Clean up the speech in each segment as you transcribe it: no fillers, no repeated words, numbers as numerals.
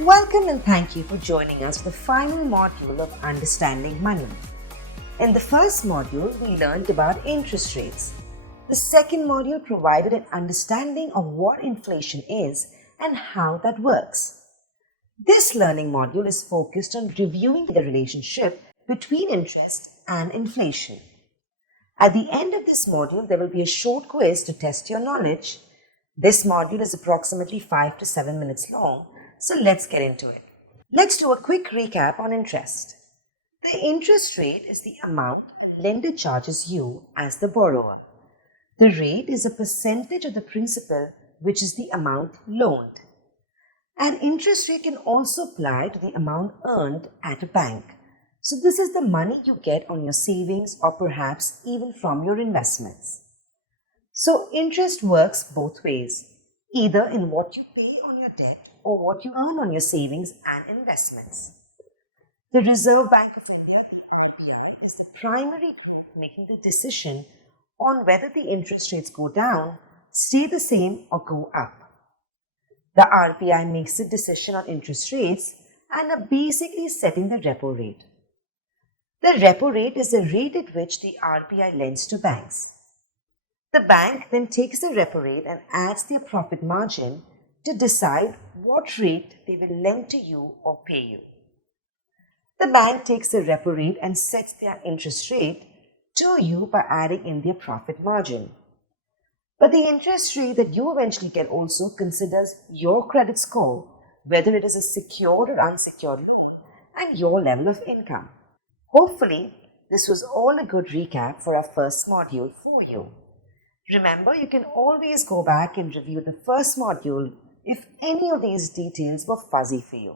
Welcome and thank you for joining us for the final module of Understanding Money. In the first module, we learned about interest rates. The second module provided an understanding of what inflation is and how that works. This learning module is focused on reviewing the relationship between interest and inflation. At the end of this module, there will be a short quiz to test your knowledge. This module is approximately 5 to 7 minutes long, so let's get into it. Let's do a quick recap on interest. The interest rate is the amount the lender charges you as the borrower. The rate is a percentage of the principal, which is the amount loaned. An interest rate can also apply to the amount earned at a bank. So this is the money you get on your savings or perhaps even from your investments. So interest works both ways, either in what you pay on your debt or what you earn on your savings and investments. The Reserve Bank of India, RBI, is the primary making the decision on whether the interest rates go down, stay the same or go up. The RBI makes the decision on interest rates and are basically setting the repo rate. The repo rate is the rate at which the RBI lends to banks. The bank then takes the repo rate and adds their profit margin to decide what rate they will lend to you or pay you. The bank takes the repo rate and sets their interest rate to you by adding in their profit margin. But the interest rate that you eventually get also considers your credit score, whether it is a secured or unsecured loan, and your level of income. Hopefully, this was all a good recap for our first module for you. Remember, you can always go back and review the first module if any of these details were fuzzy for you.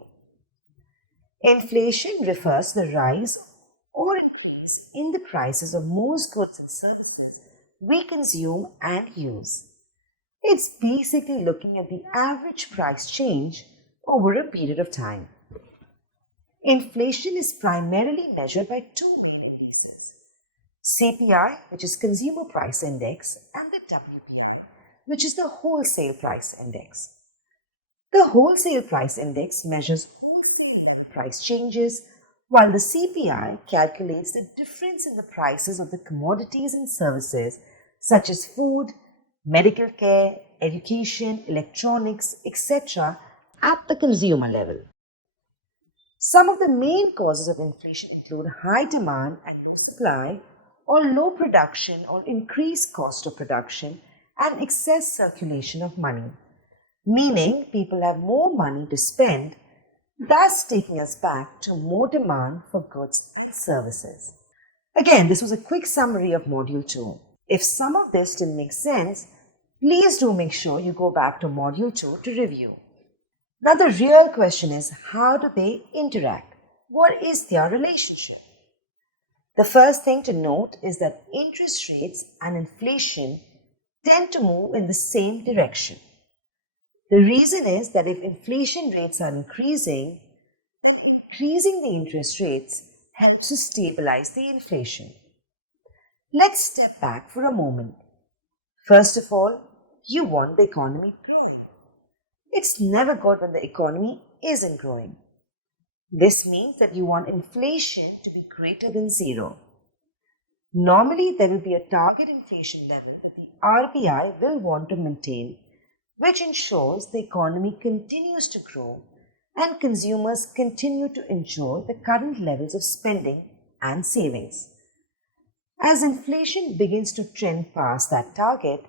Inflation refers to the rise or increase in the prices of most goods and services we consume and use. It's basically looking at the average price change over a period of time. Inflation is primarily measured by two indices: CPI, which is Consumer Price Index, and the WPI, which is the Wholesale Price Index. The Wholesale Price Index measures wholesale price changes, while the CPI calculates the difference in the prices of the commodities and services such as food, medical care, education, electronics, etc. at the consumer level. Some of the main causes of inflation include high demand and supply, or low production or increased cost of production, and excess circulation of money, meaning people have more money to spend, thus taking us back to more demand for goods and services. Again, this was a quick summary of Module 2. If some of this didn't make sense, please do make sure you go back to Module 2 to review. Now the real question is, how do they interact? What is their relationship? The first thing to note is that interest rates and inflation tend to move in the same direction. The reason is that if inflation rates are increasing the interest rates helps to stabilize the inflation. Let's step back for a moment. First of all, you want the economy growing. It's never good when the economy isn't growing. This means that you want inflation to be greater than zero. Normally, there will be a target inflation level that the RBI will want to maintain, which ensures the economy continues to grow and consumers continue to enjoy the current levels of spending and savings. As inflation begins to trend past that target,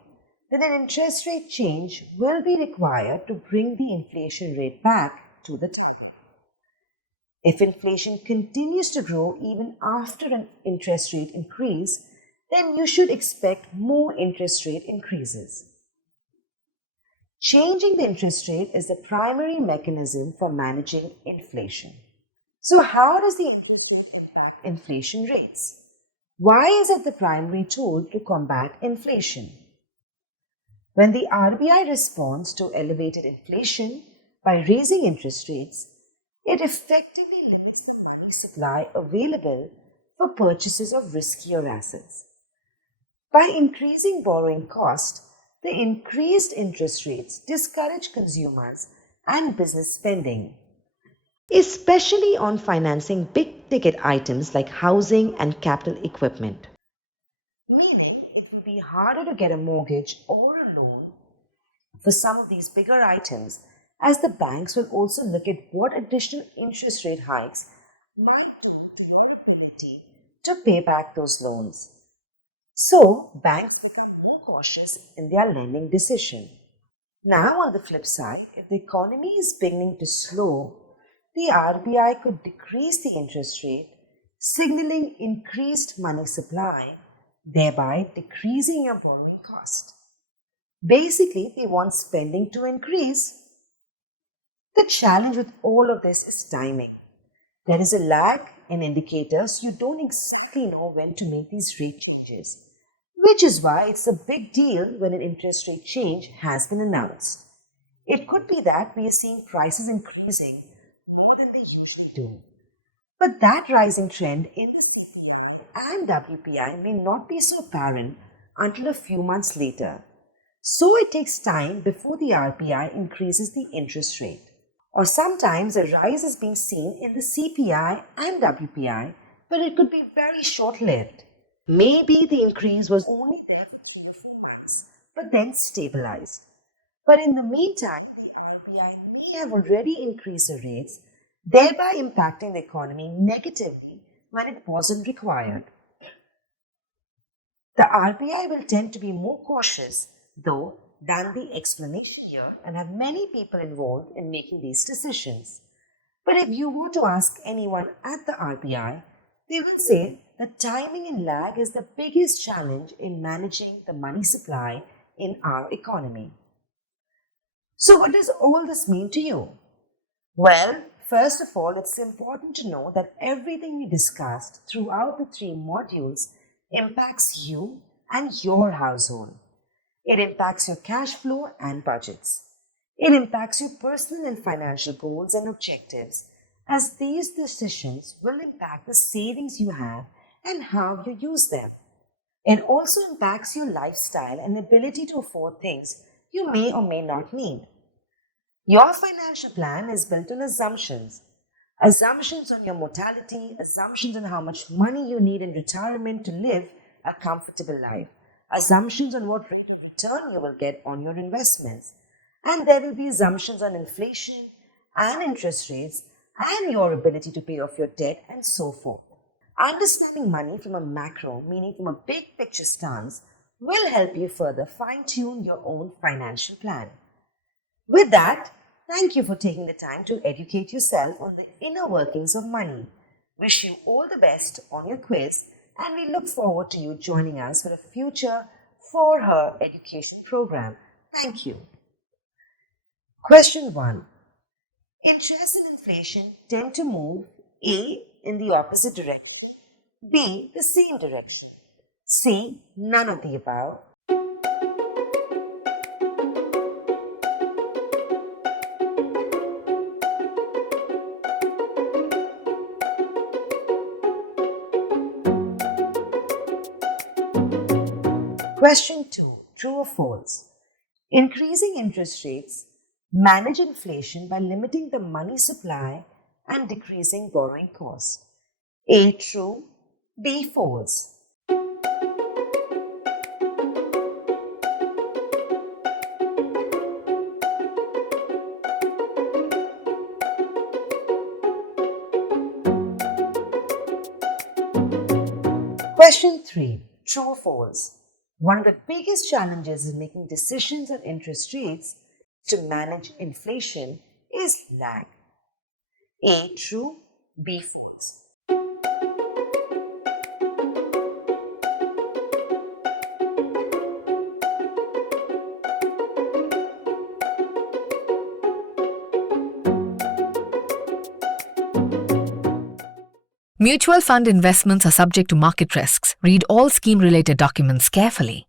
then an interest rate change will be required to bring the inflation rate back to the target. If inflation continues to grow even after an interest rate increase, then you should expect more interest rate increases. Changing the interest rate is the primary mechanism for managing inflation. So how does the interest rate impact inflation rates? Why is it the primary tool to combat inflation? When the RBI responds to elevated inflation by raising interest rates, it effectively limits the money supply available for purchases of riskier assets. By increasing borrowing cost, the increased interest rates discourage consumers and business spending, especially on financing big ticket items like housing and capital equipment. Meaning, it would be harder to get a mortgage or a loan for some of these bigger items, as the banks will also look at what additional interest rate hikes might be to pay back those loans. So, banks become more cautious in their lending decision. Now, on the flip side, if the economy is beginning to slow, the RBI could decrease the interest rate, signaling increased money supply, thereby decreasing your borrowing cost. Basically, they want spending to increase. The challenge with all of this is timing. There is a lag in indicators, you don't exactly know when to make these rate changes, which is why it's a big deal when an interest rate change has been announced. It could be that we are seeing prices increasing more than they usually do. But that rising trend in and WPI may not be so apparent until a few months later. So it takes time before the RBI increases the interest rate. Or sometimes a rise is being seen in the CPI and WPI, but it could be very short lived. Maybe the increase was only there for 4 months, but then stabilized. But in the meantime, the RBI may have already increased the rates, thereby impacting the economy negatively when it wasn't required. The RBI will tend to be more cautious, though, than the explanation here and have many people involved in making these decisions. But if you were to ask anyone at the RBI, they will say that timing and lag is the biggest challenge in managing the money supply in our economy. So, what does all this mean to you? Well, first of all, it's important to know that everything we discussed throughout the 3 modules impacts you and your household. It impacts your cash flow and budgets. It impacts your personal and financial goals and objectives, as these decisions will impact the savings you have and how you use them. It also impacts your lifestyle and ability to afford things you may or may not need. Your financial plan is built on assumptions. Assumptions on your mortality, assumptions on how much money you need in retirement to live a comfortable life, assumptions on what rate of return you will get on your investments, and there will be assumptions on inflation and interest rates and your ability to pay off your debt and so forth. Understanding money from a macro, meaning from a big picture stance, will help you further fine tune your own financial plan. With that, thank you for taking the time to educate yourself on the inner workings of money. Wish you all the best on your quiz, and we look forward to you joining us for a future For Her education program. Thank you. Question 1. Interest and inflation tend to move A in the opposite direction, B the same direction, C none of the above. Question 2. True or false? Increasing interest rates manage inflation by limiting the money supply and decreasing borrowing costs. A. True. B. False. Question 3. True or false? One of the biggest challenges in making decisions on interest rates to manage inflation is lag. A. True. B. False. Mutual fund investments are subject to market risks. Read all scheme-related documents carefully.